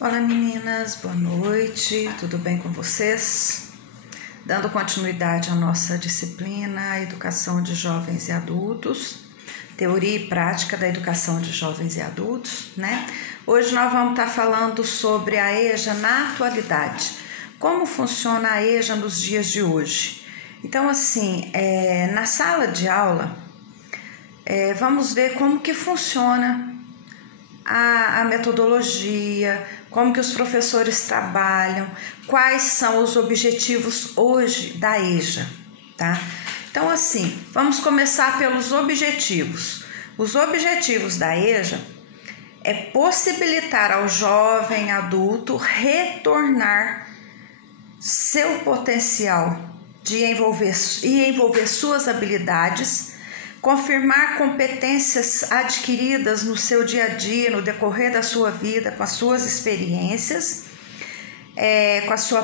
Olá meninas, boa noite, tudo bem com vocês? Dando continuidade à nossa disciplina Educação de Jovens e Adultos, Teoria e Prática da Educação de Jovens e Adultos, né? Hoje nós vamos estar falando sobre a EJA na atualidade, como funciona a EJA nos dias de hoje. Então assim, na sala de aula, vamos ver como que funciona a metodologia, como que os professores trabalham, quais são os objetivos hoje da EJA, tá? Então assim, vamos começar pelos objetivos. Os objetivos da EJA é possibilitar ao jovem adulto retornar seu potencial de envolver suas habilidades, confirmar competências adquiridas no seu dia a dia, no decorrer da sua vida, com as suas experiências, com a sua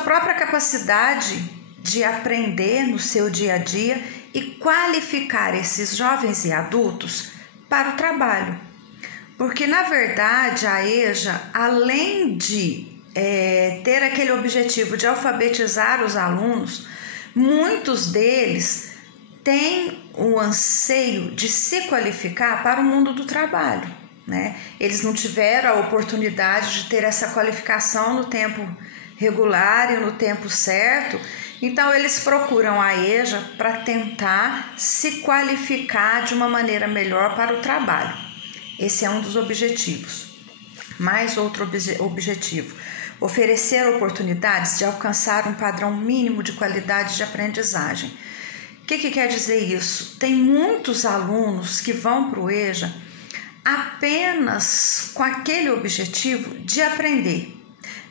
própria capacidade de aprender no seu dia a dia e qualificar esses jovens e adultos para o trabalho. Porque, na verdade, a EJA, além de ter aquele objetivo de alfabetizar os alunos, muitos deles têm o anseio de se qualificar para o mundo do trabalho, né? Eles não tiveram a oportunidade de ter essa qualificação no tempo regular e no tempo certo, então eles procuram a EJA para tentar se qualificar de uma maneira melhor para o trabalho. Esse é um dos objetivos. Mais outro objetivo: oferecer oportunidades de alcançar um padrão mínimo de qualidade de aprendizagem. O que quer dizer isso? Tem muitos alunos que vão para o EJA apenas com aquele objetivo de aprender,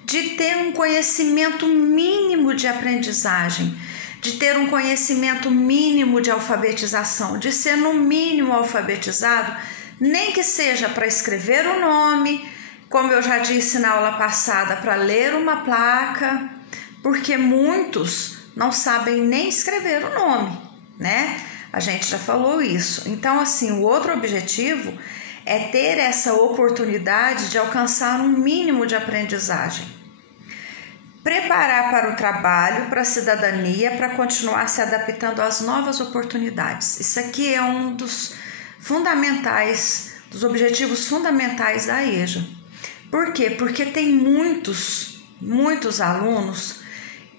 de ter um conhecimento mínimo de aprendizagem, de ter um conhecimento mínimo de alfabetização, de ser no mínimo alfabetizado, nem que seja para escrever o nome, como eu já disse na aula passada, para ler uma placa, porque muitos não sabem nem escrever o nome, né? A gente já falou isso. Então, assim, o outro objetivo é ter essa oportunidade de alcançar um mínimo de aprendizagem. Preparar para o trabalho, para a cidadania, para continuar se adaptando às novas oportunidades. Isso aqui é um dos objetivos fundamentais da EJA. Por quê? Porque tem muitos alunos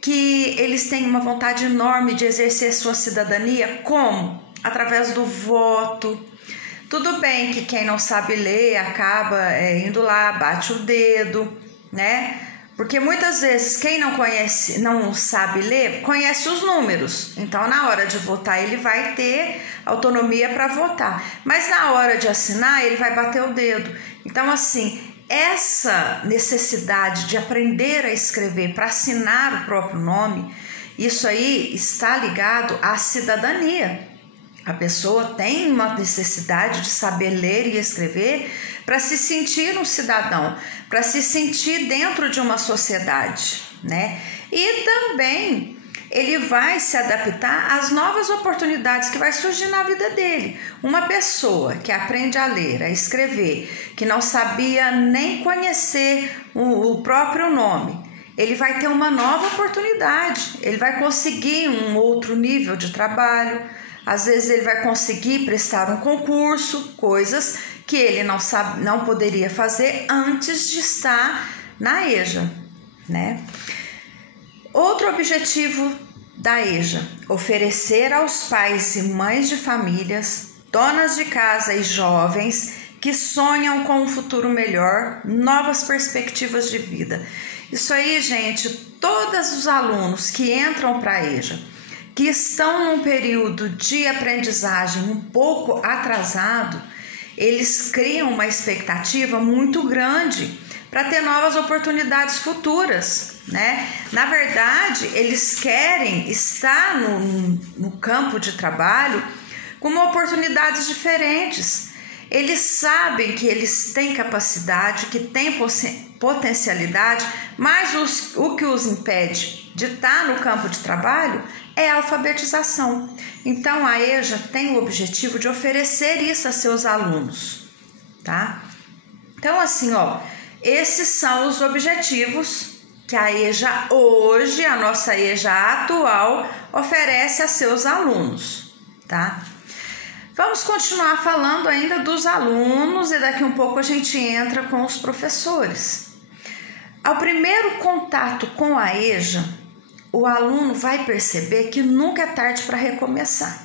que eles têm uma vontade enorme de exercer sua cidadania. Como? Através do voto. Tudo bem que quem não sabe ler acaba indo lá, bate o dedo, né? Porque muitas vezes quem não sabe ler, conhece os números. Então, na hora de votar, ele vai ter autonomia para votar. Mas na hora de assinar, ele vai bater o dedo. Então, assim, essa necessidade de aprender a escrever para assinar o próprio nome, isso aí está ligado à cidadania. A pessoa tem uma necessidade de saber ler e escrever para se sentir um cidadão, para se sentir dentro de uma sociedade, né? E também ele vai se adaptar às novas oportunidades que vai surgir na vida dele. Uma pessoa que aprende a ler, a escrever, que não sabia nem conhecer o próprio nome, ele vai ter uma nova oportunidade, ele vai conseguir um outro nível de trabalho, às vezes ele vai conseguir prestar um concurso, coisas que ele não poderia fazer antes de estar na EJA, né? Outro objetivo da EJA: oferecer aos pais e mães de famílias, donas de casa e jovens que sonham com um futuro melhor, novas perspectivas de vida. Isso aí, gente, todos os alunos que entram para a EJA, que estão num período de aprendizagem um pouco atrasado, eles criam uma expectativa muito grande para ter novas oportunidades futuras, né? Na verdade, eles querem estar no campo de trabalho com oportunidades diferentes. Eles sabem que eles têm capacidade, que têm potencialidade, mas o que os impede de estar no campo de trabalho é a alfabetização. Então, a EJA tem o objetivo de oferecer isso a seus alunos, tá? Então, assim, ó, esses são os objetivos que a EJA hoje, a nossa EJA atual, oferece a seus alunos, tá? Vamos continuar falando ainda dos alunos e daqui um pouco a gente entra com os professores. Ao primeiro contato com a EJA, o aluno vai perceber que nunca é tarde para recomeçar,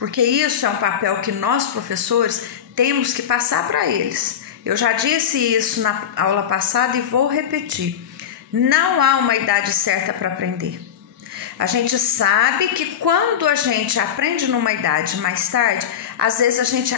porque isso é um papel que nós, professores, temos que passar para eles. Eu já disse isso na aula passada e vou repetir. Não há uma idade certa para aprender. A gente sabe que quando a gente aprende numa idade mais tarde, às vezes a gente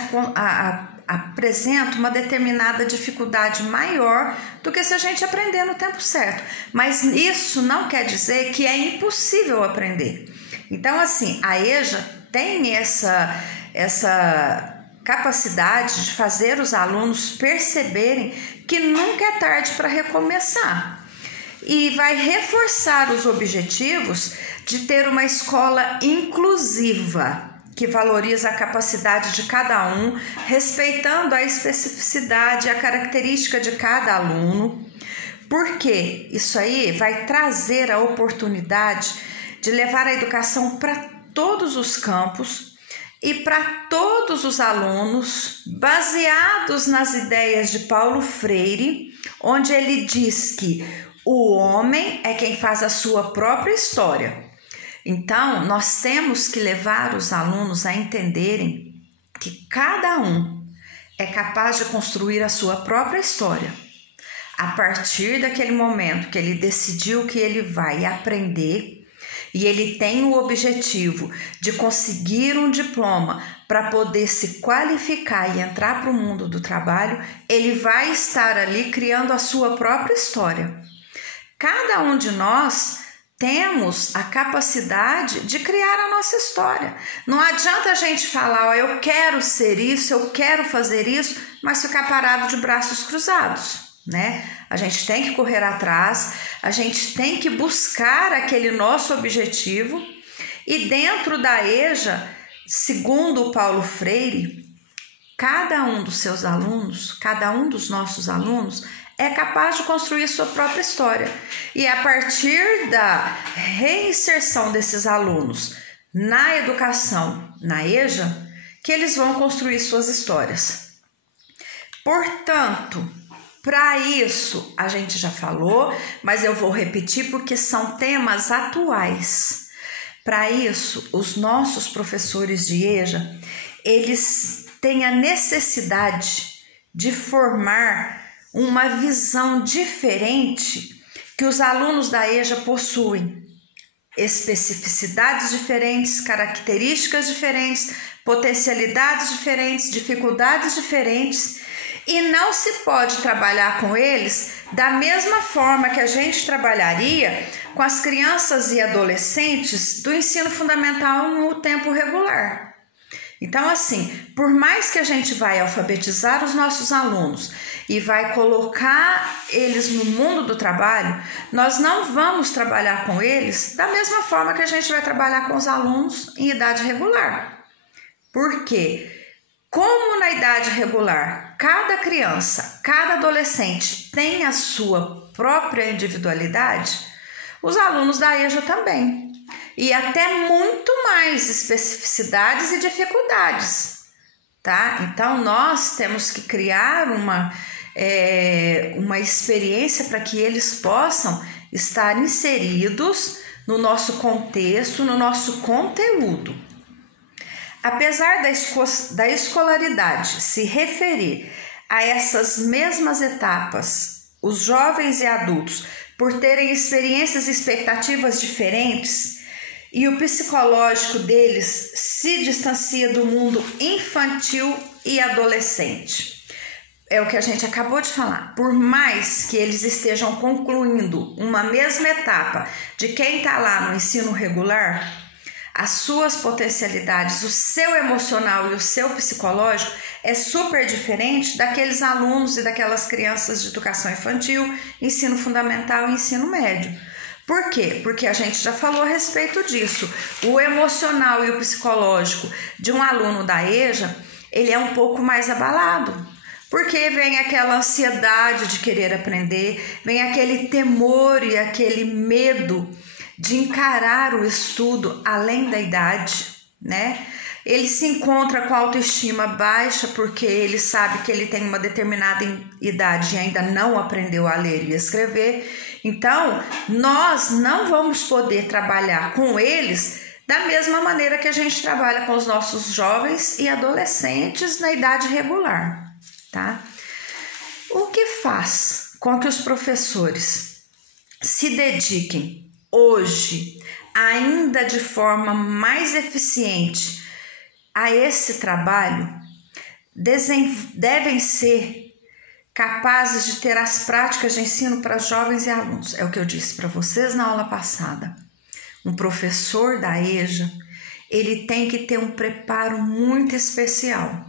apresenta uma determinada dificuldade maior do que se a gente aprender no tempo certo. Mas isso não quer dizer que é impossível aprender. Então, assim, a EJA tem essa capacidade de fazer os alunos perceberem que nunca é tarde para recomeçar. E vai reforçar os objetivos de ter uma escola inclusiva, que valoriza a capacidade de cada um, respeitando a especificidade e a característica de cada aluno, porque isso aí vai trazer a oportunidade de levar a educação para todos os campos e para todos os alunos, baseados nas ideias de Paulo Freire, onde ele diz que o homem é quem faz a sua própria história. Então, nós temos que levar os alunos a entenderem que cada um é capaz de construir a sua própria história. A partir daquele momento que ele decidiu que ele vai aprender e ele tem o objetivo de conseguir um diploma para poder se qualificar e entrar para o mundo do trabalho, ele vai estar ali criando a sua própria história. Cada um de nós temos a capacidade de criar a nossa história. Não adianta a gente falar, eu quero ser isso, eu quero fazer isso, mas ficar parado de braços cruzados, né? A gente tem que correr atrás, a gente tem que buscar aquele nosso objetivo e dentro da EJA, segundo o Paulo Freire, cada um dos seus alunos, cada um dos nossos alunos é capaz de construir sua própria história. E a partir da reinserção desses alunos na educação, na EJA, que eles vão construir suas histórias. Portanto, para isso, a gente já falou, mas eu vou repetir porque são temas atuais. Para isso, os nossos professores de EJA, eles têm a necessidade de formar uma visão diferente que os alunos da EJA possuem. Especificidades diferentes, características diferentes, potencialidades diferentes, dificuldades diferentes, e não se pode trabalhar com eles da mesma forma que a gente trabalharia com as crianças e adolescentes do ensino fundamental no tempo regular. Então, assim, por mais que a gente vai alfabetizar os nossos alunos e vai colocar eles no mundo do trabalho, nós não vamos trabalhar com eles da mesma forma que a gente vai trabalhar com os alunos em idade regular. Por quê? Como na idade regular, cada criança, cada adolescente tem a sua própria individualidade, os alunos da EJA também. E até muito mais especificidades e dificuldades, tá? Então, nós temos que criar uma experiência para que eles possam estar inseridos no nosso contexto, no nosso conteúdo. Apesar da escolaridade se referir a essas mesmas etapas, os jovens e adultos, por terem experiências e expectativas diferentes, e o psicológico deles se distancia do mundo infantil e adolescente. É o que a gente acabou de falar. Por mais que eles estejam concluindo uma mesma etapa de quem está lá no ensino regular, as suas potencialidades, o seu emocional e o seu psicológico é super diferente daqueles alunos e daquelas crianças de educação infantil, ensino fundamental e ensino médio. Por quê? Porque a gente já falou a respeito disso. O emocional e o psicológico de um aluno da EJA, ele é um pouco mais abalado, Porque vem aquela ansiedade de querer aprender, vem aquele temor e aquele medo de encarar o estudo além da idade, né? Ele se encontra com a autoestima baixa porque ele sabe que ele tem uma determinada idade e ainda não aprendeu a ler e escrever. Então, nós não vamos poder trabalhar com eles da mesma maneira que a gente trabalha com os nossos jovens e adolescentes na idade regular, tá? O que faz com que os professores se dediquem hoje, ainda de forma mais eficiente, a esse trabalho, devem ser capazes de ter as práticas de ensino para jovens e alunos. É o que eu disse para vocês na aula passada. Um professor da EJA, ele tem que ter um preparo muito especial,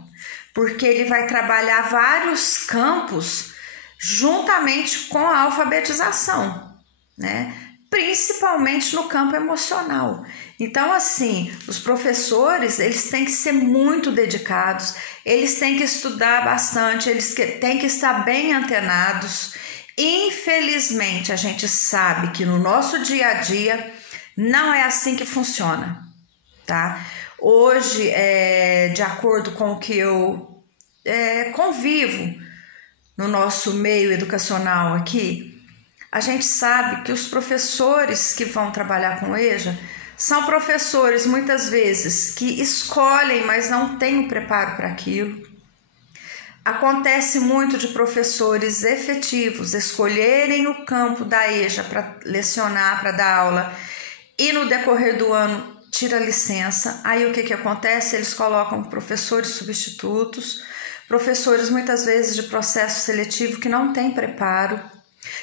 porque ele vai trabalhar vários campos juntamente com a alfabetização, né? Principalmente no campo emocional. Então, assim, os professores, eles têm que ser muito dedicados, eles têm que estudar bastante, eles têm que estar bem antenados. Infelizmente, a gente sabe que no nosso dia a dia não é assim que funciona, tá? Hoje, de acordo com o que eu convivo no nosso meio educacional aqui, a gente sabe que os professores que vão trabalhar com EJA são professores, muitas vezes, que escolhem, mas não têm o preparo para aquilo. Acontece muito de professores efetivos escolherem o campo da EJA para lecionar, para dar aula, e no decorrer do ano tira licença. Aí o que acontece? Eles colocam professores substitutos, professores muitas vezes de processo seletivo que não têm preparo,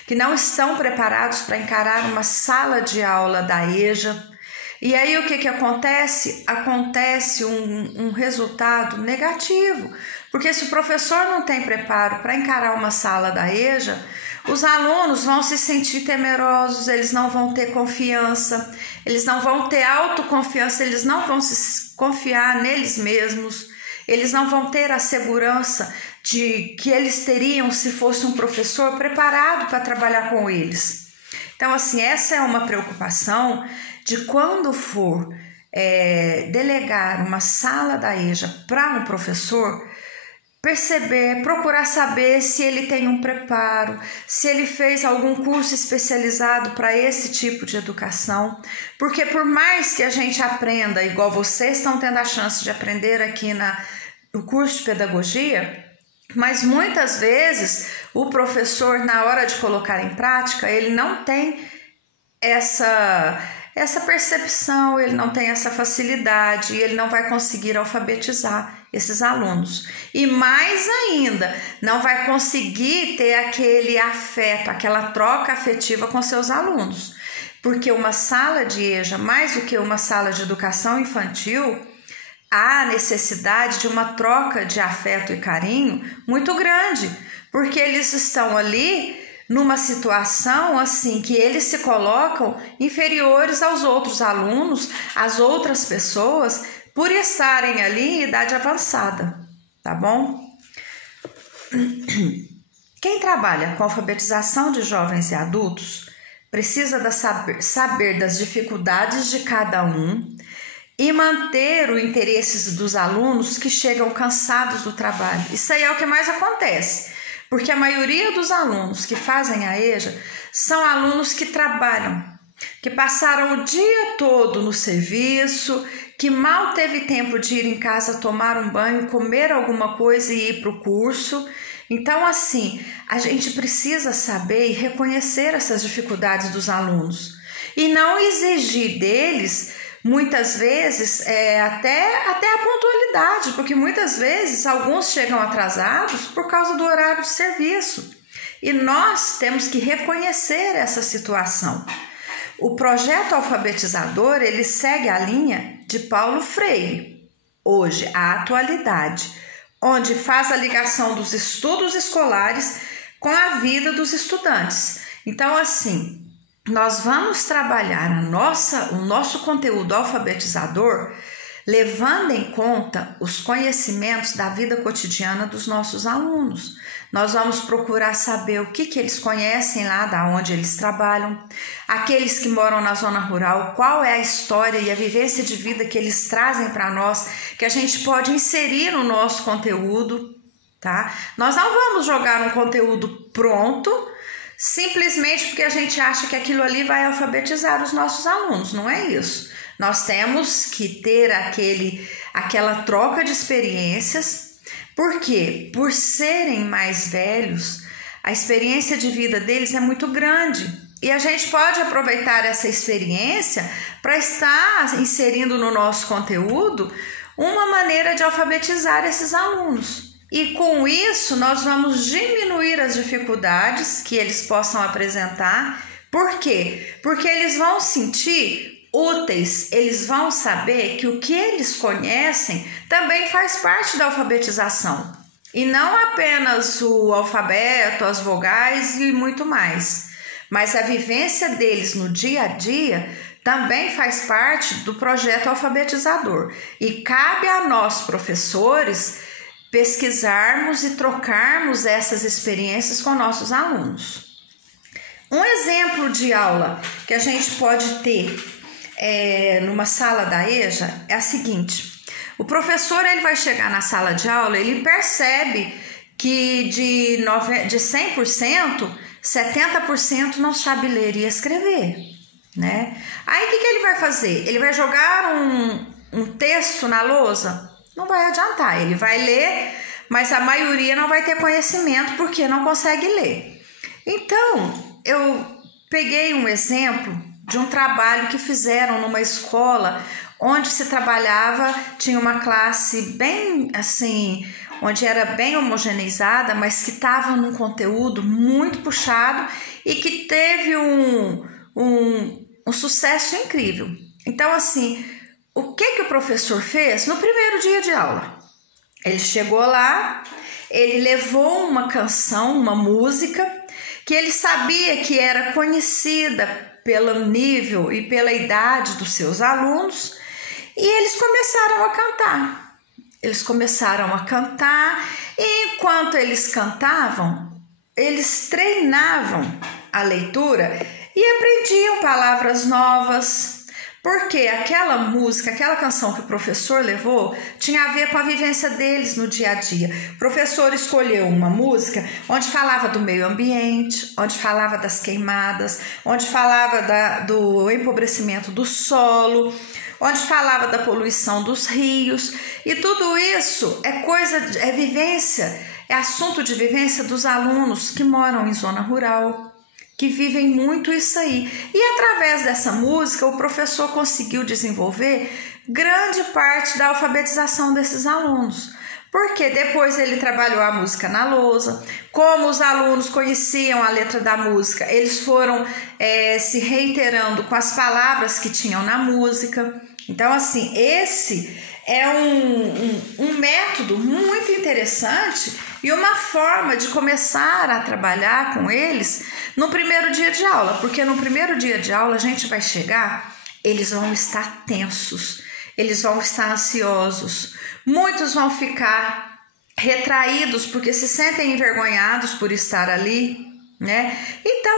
que não estão preparados para encarar uma sala de aula da EJA. E aí o que acontece? Acontece um resultado negativo, porque se o professor não tem preparo para encarar uma sala da EJA, os alunos vão se sentir temerosos, eles não vão ter confiança, eles não vão ter autoconfiança, eles não vão se confiar neles mesmos, eles não vão ter a segurança de que eles teriam se fosse um professor preparado para trabalhar com eles. Então, assim, essa é uma preocupação de quando for delegar uma sala da EJA para um professor, perceber, procurar saber se ele tem um preparo, se ele fez algum curso especializado para esse tipo de educação, porque por mais que a gente aprenda, igual vocês estão tendo a chance de aprender aqui no curso de pedagogia, mas muitas vezes o professor, na hora de colocar em prática, ele não tem essa percepção, ele não tem essa facilidade e ele não vai conseguir alfabetizar esses alunos. E mais ainda, não vai conseguir ter aquele afeto, aquela troca afetiva com seus alunos. Porque uma sala de EJA, mais do que uma sala de educação infantil, há necessidade de uma troca de afeto e carinho muito grande, porque eles estão ali numa situação assim que eles se colocam inferiores aos outros alunos, às outras pessoas, por estarem ali em idade avançada, tá bom? Quem trabalha com alfabetização de jovens e adultos precisa saber das dificuldades de cada um e manter o interesse dos alunos que chegam cansados do trabalho. Isso aí é o que mais acontece, porque a maioria dos alunos que fazem a EJA são alunos que trabalham, que passaram o dia todo no serviço, que mal teve tempo de ir em casa tomar um banho, comer alguma coisa e ir para o curso. Então, assim, a gente precisa saber e reconhecer essas dificuldades dos alunos e não exigir deles, muitas vezes, até a pontualidade, porque muitas vezes alguns chegam atrasados por causa do horário de serviço. E nós temos que reconhecer essa situação. O projeto alfabetizador, ele segue a linha de Paulo Freire, hoje, a atualidade, onde faz a ligação dos estudos escolares com a vida dos estudantes. Então, assim, nós vamos trabalhar o nosso conteúdo alfabetizador levando em conta os conhecimentos da vida cotidiana dos nossos alunos. Nós vamos procurar saber o que eles conhecem lá, da onde eles trabalham, aqueles que moram na zona rural, qual é a história e a vivência de vida que eles trazem para nós, que a gente pode inserir no nosso conteúdo, tá? Nós não vamos jogar um conteúdo pronto, simplesmente porque a gente acha que aquilo ali vai alfabetizar os nossos alunos, não é isso. Nós temos que ter aquela troca de experiências. Por quê? Por serem mais velhos, a experiência de vida deles é muito grande e a gente pode aproveitar essa experiência para estar inserindo no nosso conteúdo uma maneira de alfabetizar esses alunos. E com isso nós vamos diminuir as dificuldades que eles possam apresentar. Por quê? Porque eles vão sentir úteis, eles vão saber que o que eles conhecem também faz parte da alfabetização e não apenas o alfabeto, as vogais e muito mais, mas a vivência deles no dia a dia também faz parte do projeto alfabetizador e cabe a nós, professores, pesquisarmos e trocarmos essas experiências com nossos alunos. Um exemplo de aula que a gente pode ter numa sala da EJA é a seguinte: o professor ele vai chegar na sala de aula, ele percebe que de 100%, 70% não sabe ler e escrever, né? Aí o que ele vai fazer? Ele vai jogar um texto na lousa? Não vai adiantar, ele vai ler, mas a maioria não vai ter conhecimento porque não consegue ler. Então, eu peguei um exemplo de um trabalho que fizeram numa escola onde se trabalhava, tinha uma classe bem assim, onde era bem homogeneizada, mas que estava num conteúdo muito puxado e que teve um sucesso incrível. Então, assim, o que o professor fez no primeiro dia de aula? Ele chegou lá, ele levou uma canção, uma música, que ele sabia que era conhecida pelo nível e pela idade dos seus alunos, e eles começaram a cantar. Eles começaram a cantar e enquanto eles cantavam, eles treinavam a leitura e aprendiam palavras novas, porque aquela música, aquela canção que o professor levou tinha a ver com a vivência deles no dia a dia. O professor escolheu uma música onde falava do meio ambiente, onde falava das queimadas, onde falava do empobrecimento do solo, onde falava da poluição dos rios, e tudo isso é vivência, é assunto de vivência dos alunos que moram em zona rural, que vivem muito isso aí. E através dessa música, o professor conseguiu desenvolver grande parte da alfabetização desses alunos. Porque depois ele trabalhou a música na lousa, como os alunos conheciam a letra da música, eles foram se reiterando com as palavras que tinham na música. Então, assim, esse é um método muito interessante e uma forma de começar a trabalhar com eles no primeiro dia de aula, porque no primeiro dia de aula a gente vai chegar, eles vão estar tensos, eles vão estar ansiosos, muitos vão ficar retraídos porque se sentem envergonhados por estar ali, né? Então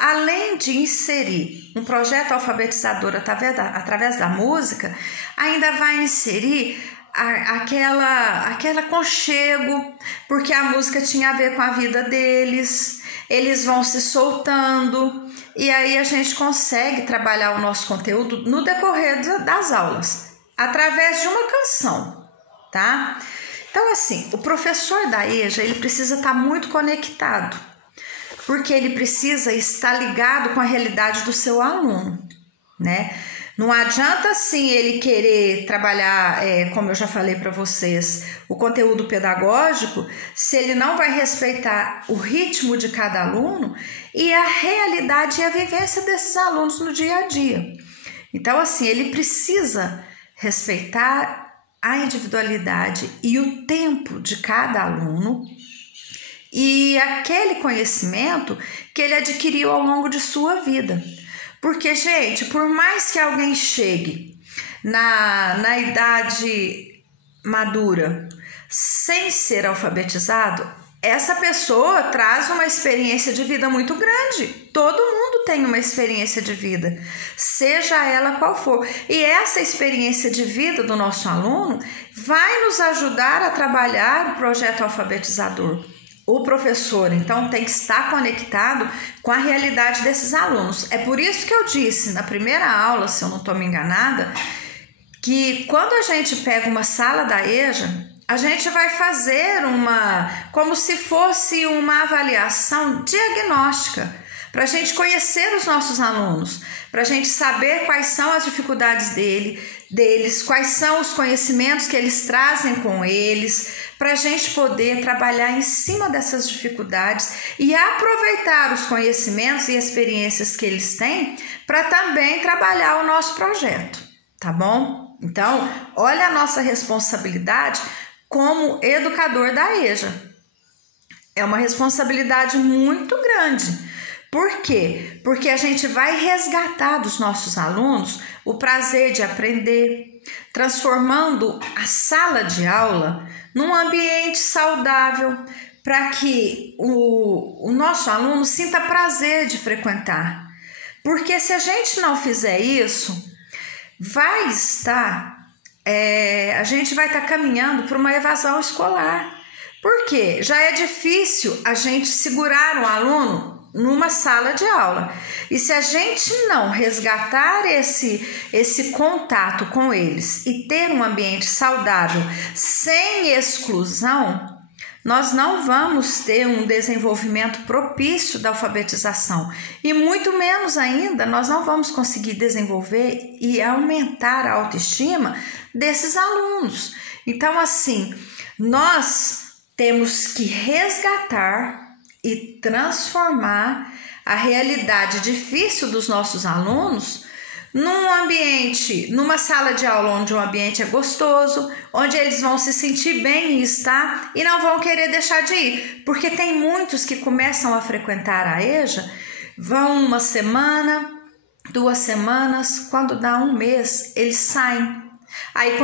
além de inserir um projeto alfabetizador através da música, ainda vai inserir aquela aconchego, porque a música tinha a ver com a vida deles, eles vão se soltando e aí a gente consegue trabalhar o nosso conteúdo no decorrer das aulas, através de uma canção, tá? Então, assim, o professor da EJA, ele precisa estar muito conectado, porque ele precisa estar ligado com a realidade do seu aluno, né? Não adianta, sim, ele querer trabalhar, como eu já falei para vocês, o conteúdo pedagógico, se ele não vai respeitar o ritmo de cada aluno e a realidade e a vivência desses alunos no dia a dia. Então, assim, ele precisa respeitar a individualidade e o tempo de cada aluno e aquele conhecimento que ele adquiriu ao longo de sua vida. Porque, gente, por mais que alguém chegue na idade madura, sem ser alfabetizado, essa pessoa traz uma experiência de vida muito grande. Todo mundo tem uma experiência de vida, seja ela qual for. E essa experiência de vida do nosso aluno vai nos ajudar a trabalhar o projeto alfabetizador. O professor, então, tem que estar conectado com a realidade desses alunos. É por isso que eu disse na primeira aula, se eu não estou me enganada, que quando a gente pega uma sala da EJA, a gente vai fazer como se fosse uma avaliação diagnóstica, para a gente conhecer os nossos alunos, para a gente saber quais são as dificuldades deles, quais são os conhecimentos que eles trazem com eles, para a gente poder trabalhar em cima dessas dificuldades e aproveitar os conhecimentos e experiências que eles têm para também trabalhar o nosso projeto, tá bom? Então, olha a nossa responsabilidade como educador da EJA. É uma responsabilidade muito grande. Por quê? Porque a gente vai resgatar dos nossos alunos o prazer de aprender, transformando a sala de aula num ambiente saudável para que o nosso aluno sinta prazer de frequentar. Porque se a gente não fizer isso, a gente vai estar caminhando para uma evasão escolar. Por quê? Já é difícil a gente segurar um aluno numa sala de aula. E se a gente não resgatar esse contato com eles e ter um ambiente saudável, sem exclusão, nós não vamos ter um desenvolvimento propício da alfabetização. E muito menos ainda, nós não vamos conseguir desenvolver e aumentar a autoestima desses alunos. Então, assim, nós temos que resgatar e transformar a realidade difícil dos nossos alunos numa sala de aula onde o ambiente é gostoso, onde eles vão se sentir bem em estar e não vão querer deixar de ir. Porque tem muitos que começam a frequentar a EJA, vão uma semana, 2 semanas, quando dá 1 mês, eles saem. Aí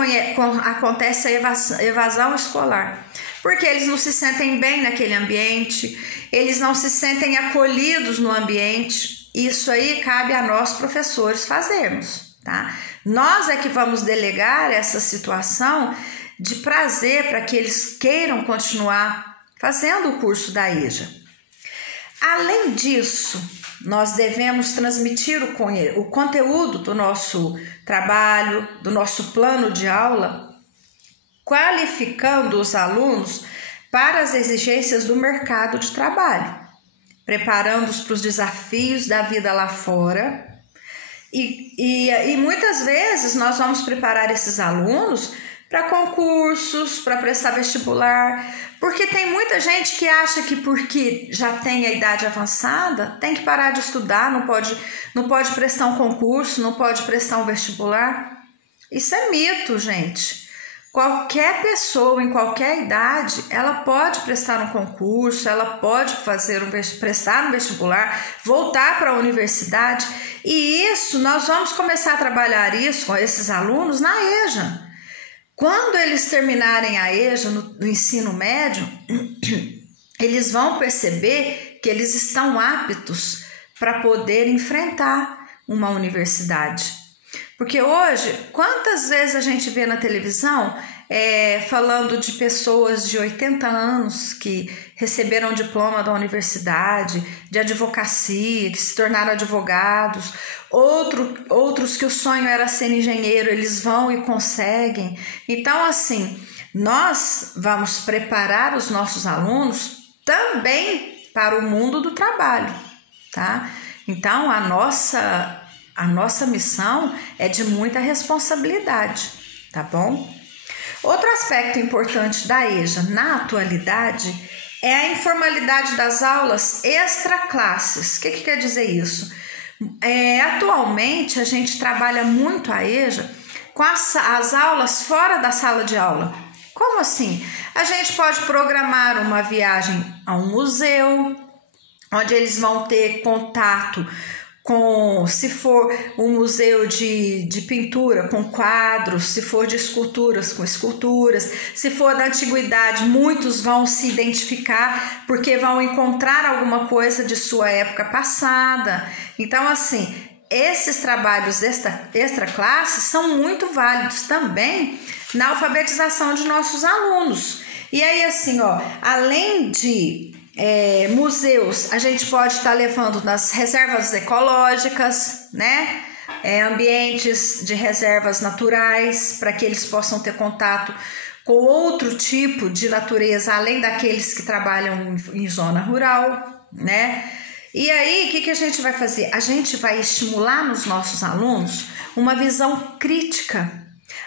acontece a evasão escolar, porque eles não se sentem bem naquele ambiente, eles não se sentem acolhidos no ambiente. Isso aí cabe a nós, professores, fazermos, tá? Nós é que vamos delegar essa situação de prazer para que eles queiram continuar fazendo o curso da EJA. Além disso, nós devemos transmitir o conteúdo do nosso trabalho, do nosso plano de aula, qualificando os alunos para as exigências do mercado de trabalho, preparando-os para os desafios da vida lá fora. E muitas vezes nós vamos preparar esses alunos para concursos, para prestar vestibular, porque tem muita gente que acha que porque já tem a idade avançada, tem que parar de estudar, não pode prestar um concurso, não pode prestar um vestibular. Isso é mito, gente. Qualquer pessoa, em qualquer idade, ela pode prestar um concurso, ela pode prestar um vestibular, voltar para a universidade. E isso, nós vamos começar a trabalhar isso com esses alunos na EJA. Quando eles terminarem a EJA no ensino médio, eles vão perceber que eles estão aptos para poder enfrentar uma universidade. Porque hoje, quantas vezes a gente vê na televisão falando de pessoas de 80 anos que receberam diploma da universidade, de advocacia, que se tornaram advogados, outros que o sonho era ser engenheiro, eles vão e conseguem. Então, assim, nós vamos preparar os nossos alunos também para o mundo do trabalho, tá? Então, a nossa missão é de muita responsabilidade, tá bom? Outro aspecto importante da EJA na atualidade é a informalidade das aulas extra-classes. O que quer dizer isso? Atualmente a gente trabalha muito a EJA com as aulas fora da sala de aula. Como assim? A gente pode programar uma viagem a um museu, onde eles vão ter contato se for um museu de pintura, com quadros, se for de esculturas, com esculturas, se for da antiguidade, muitos vão se identificar porque vão encontrar alguma coisa de sua época passada. Então, assim, esses trabalhos extra classe são muito válidos também na alfabetização de nossos alunos. E aí, assim, ó, além de museus, a gente pode estar levando nas reservas ecológicas, né? Ambientes de reservas naturais, para que eles possam ter contato com outro tipo de natureza, além daqueles que trabalham em zona rural, né? E aí, o que a gente vai fazer? A gente vai estimular nos nossos alunos uma visão crítica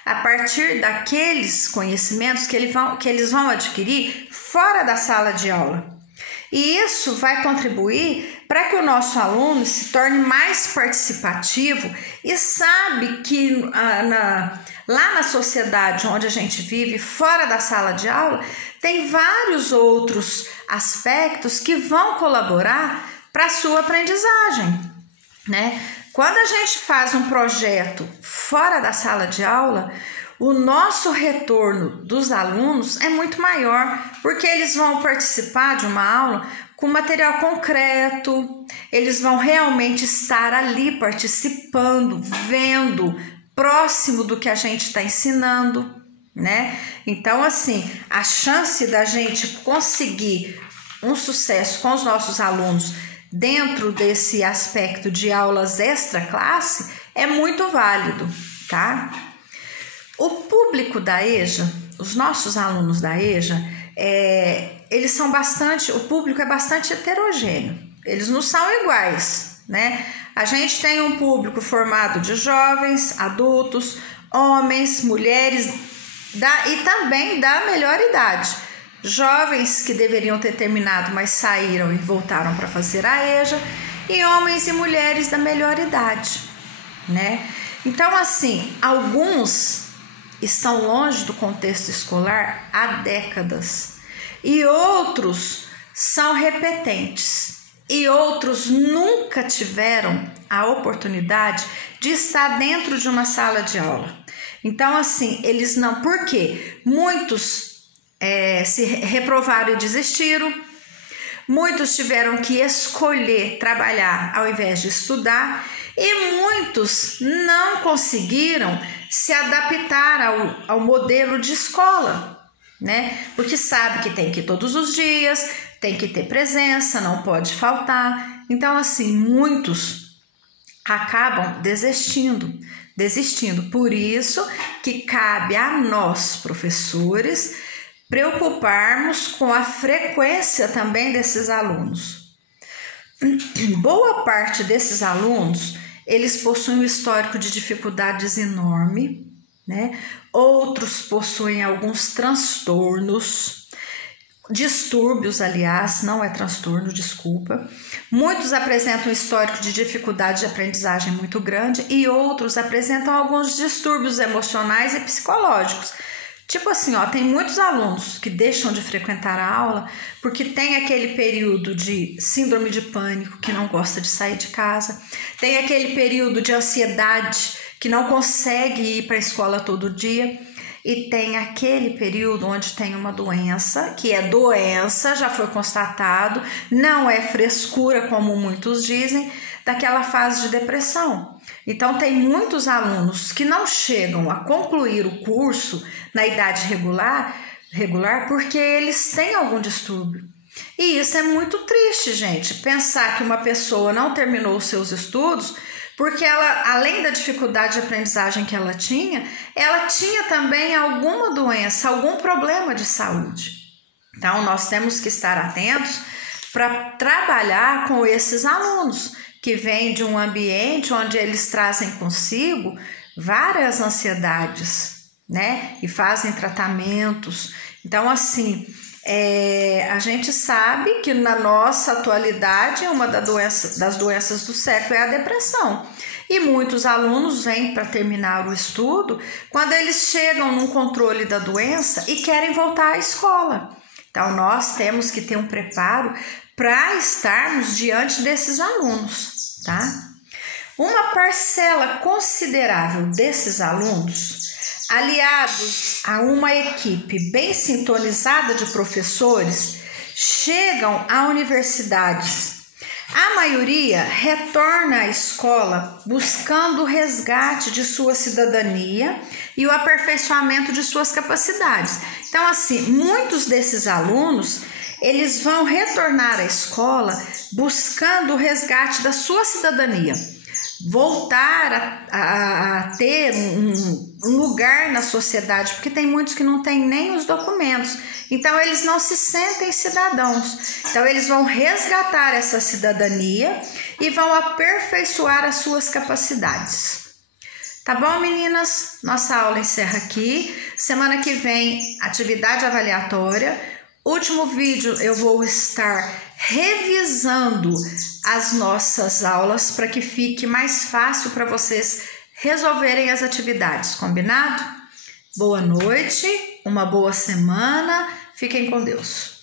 a partir daqueles conhecimentos que eles vão adquirir fora da sala de aula. E isso vai contribuir para que o nosso aluno se torne mais participativo e sabe que lá na sociedade onde a gente vive, fora da sala de aula, tem vários outros aspectos que vão colaborar para a sua aprendizagem, né? Quando a gente faz um projeto fora da sala de aula, o nosso retorno dos alunos é muito maior, porque eles vão participar de uma aula com material concreto, eles vão realmente estar ali participando, vendo, próximo do que a gente está ensinando, né? Então, assim, a chance da gente conseguir um sucesso com os nossos alunos dentro desse aspecto de aulas extra classe é muito válido, tá? O público da EJA, os nossos alunos da EJA, o público é bastante heterogêneo, eles não são iguais, né? A gente tem um público formado de jovens, adultos, homens, mulheres e também da melhor idade. Jovens que deveriam ter terminado, mas saíram e voltaram para fazer a EJA, e homens e mulheres da melhor idade, né? Então, assim, alguns estão longe do contexto escolar há décadas e outros são repetentes e outros nunca tiveram a oportunidade de estar dentro de uma sala de aula. Então, assim, eles não... Por quê? Muitos se reprovaram e desistiram, muitos tiveram que escolher trabalhar ao invés de estudar e muitos não conseguiram se adaptar ao modelo de escola, né? Porque sabe que tem que ir todos os dias, tem que ter presença, não pode faltar. Então, assim, muitos acabam desistindo. Por isso que cabe a nós, professores, preocuparmos com a frequência também desses alunos. Boa parte desses alunos, eles possuem um histórico de dificuldades enorme, né? Outros possuem alguns transtornos, distúrbios, aliás, não é transtorno, desculpa. Muitos apresentam um histórico de dificuldade de aprendizagem muito grande e outros apresentam alguns distúrbios emocionais e psicológicos. Tipo assim, ó, tem muitos alunos que deixam de frequentar a aula porque tem aquele período de síndrome de pânico, que não gosta de sair de casa, tem aquele período de ansiedade, que não consegue ir para a escola todo dia, e tem aquele período onde tem uma doença, que é doença, já foi constatado, não é frescura, como muitos dizem, daquela fase de depressão. Então, tem muitos alunos que não chegam a concluir o curso na idade regular porque eles têm algum distúrbio. E isso é muito triste, gente, pensar que uma pessoa não terminou os seus estudos porque ela, além da dificuldade de aprendizagem que ela tinha também alguma doença, algum problema de saúde. Então, nós temos que estar atentos para trabalhar com esses alunos que vêm de um ambiente onde eles trazem consigo várias ansiedades, né? E fazem tratamentos. Então, assim, a gente sabe que na nossa atualidade uma das doenças do século é a depressão. E muitos alunos vêm para terminar o estudo quando eles chegam num controle da doença e querem voltar à escola. Então, nós temos que ter um preparo para estarmos diante desses alunos, tá? Uma parcela considerável desses alunos, aliados a uma equipe bem sintonizada de professores, chegam a universidades. A maioria retorna à escola buscando o resgate de sua cidadania e o aperfeiçoamento de suas capacidades. Então, assim, muitos desses alunos, eles vão retornar à escola buscando o resgate da sua cidadania, voltar a ter um lugar na sociedade, porque tem muitos que não têm nem os documentos, então eles não se sentem cidadãos. Então eles vão resgatar essa cidadania e vão aperfeiçoar as suas capacidades. Tá bom, meninas? Nossa aula encerra aqui. Semana que vem, atividade avaliatória. Último vídeo eu vou estar revisando as nossas aulas para que fique mais fácil para vocês resolverem as atividades, combinado? Boa noite, uma boa semana, fiquem com Deus.